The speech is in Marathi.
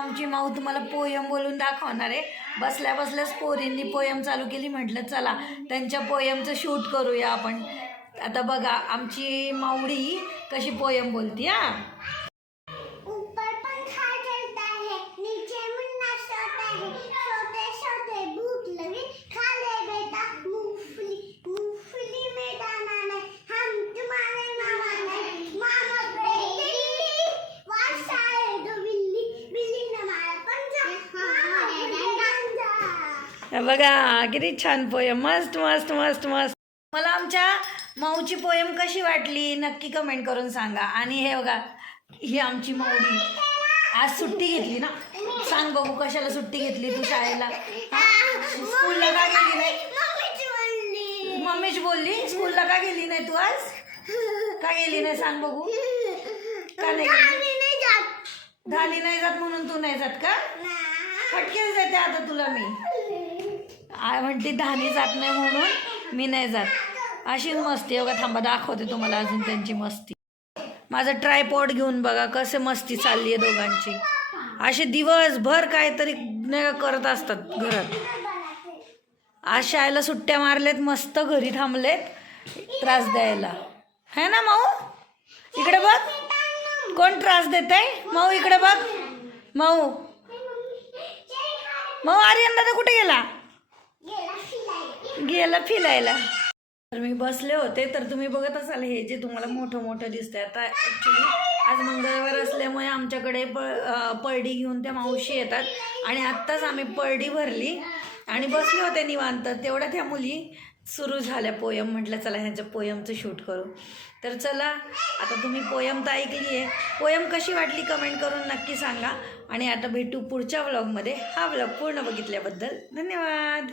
आमची माऊ तुम्हाला पोयम बोलून दाखवणार आहे. बसल्या बसल्याच पोरींनी पोयम चालू केली. म्हटलं चला त्यांच्या पोयमचं शूट करूया आपण. आता बघा आमची माऊडी कशी पोयम बोलती. ऊपर पंखा चलता है, नीचे मुन्ना सोता है, सोते सोते भूख लगी, खा ले बेटा मूंगफली, मूंगफली में दाना नहीं, हम तुम्हारे मामा नहीं, मामा बेटी वर्षा है दो बिल्ली, बिल्ली ने मारा पंजा, मामा ने गांजा. बघा किती छान पोयम. मस्त मस्त मस्त मस्त. मला आमच्या माऊची पोयम कशी वाटली नक्की कमेंट करून सांगा. आणि हे बघा ही आमची माऊडी आज सुट्टी घेतली ना. सांग बघू कशाला सुट्टी घेतली तू शाळेला? स्कूलला का गेली नाही? मम्मीच बोलली स्कूलला का गेली नाही तू आज? का गेली नाही सांग बघू? का नाही झाली नाही जात म्हणून तू नाही जात का? फटकेच देते आता तुला मी. म्हणते धानी जात नाही म्हणून मी नाही जात. अशीच मस्ती. बघा थांबा दाखवते तुम्हाला अजून त्यांची मस्ती. माझं ट्रायपॉड घेऊन बघा कसे मस्ती चालली आहे दोघांची. असे दिवसभर काहीतरी नाही करत असतात घरात. आज शाळेला सुट्ट्या मारलेत मस्त घरी थांबलेत त्रास द्यायला. है ना माऊ? इकडे बघ कोण त्रास देत आहे. माऊ इकडे बघ. माऊ माऊ आर्यन दादा कुठे गेला? गेला फिरायला. तर मी बसले होते तर तुम्ही बघत असाल हे जे तुम्हाला मोठं मोठं दिसतंय. आता ॲक्च्युली आज मंगळवार असल्यामुळे आमच्याकडे परडी घेऊन त्या मावशी येतात आणि आत्ताच आम्ही परडी भरली आणि बसले होते निवांत. तेवढ्या त्या मुली सुरू झाल्या पोयम. म्हटलं चला ह्यांच्या पोयमचं शूट करू. तर चला आता तुम्ही पोयम तर ऐकली आहे. पोयम कशी वाटली कमेंट करून नक्की सांगा. आणि आता भेटू पुढच्या व्लॉगमध्ये. हा व्लॉग पूर्ण बघितल्याबद्दल धन्यवाद.